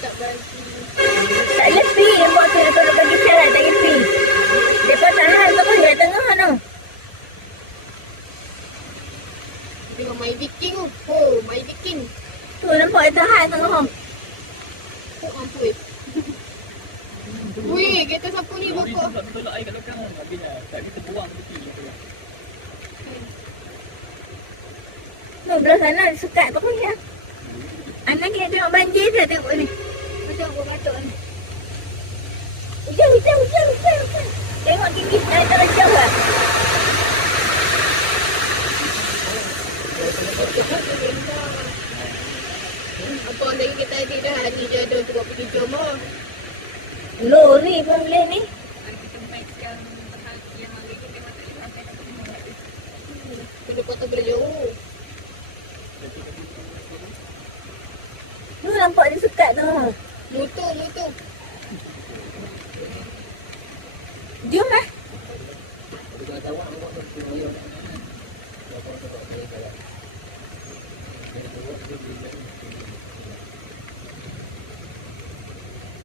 tak berhenti. Tak ada fee. Buat tu dia perlu bagi syarat tak ada fee. Lepas sana tu kan dia tengah mana. Tengok My Viking tu. Oh, My Viking. Tu nampak dia tahan tengah. Oh, ampun. Weh, kereta siapa ni Lori tu bokok? tak tolak air kat belakang. Habisnya tak kita buang tepi. Tu belah sana dia sekat tu pun ya. Anak ni tengok banjir dia tengok ni. Macam buat batuk ni. Hujan. Tengok tinggi tak jauh lah. Apa lagi kita adik dah haji je ada untuk pergi Joma. Lori pun boleh ni. Kena kota boleh jauh. Tu nampak dia sekat tu. Motor. Jom lah.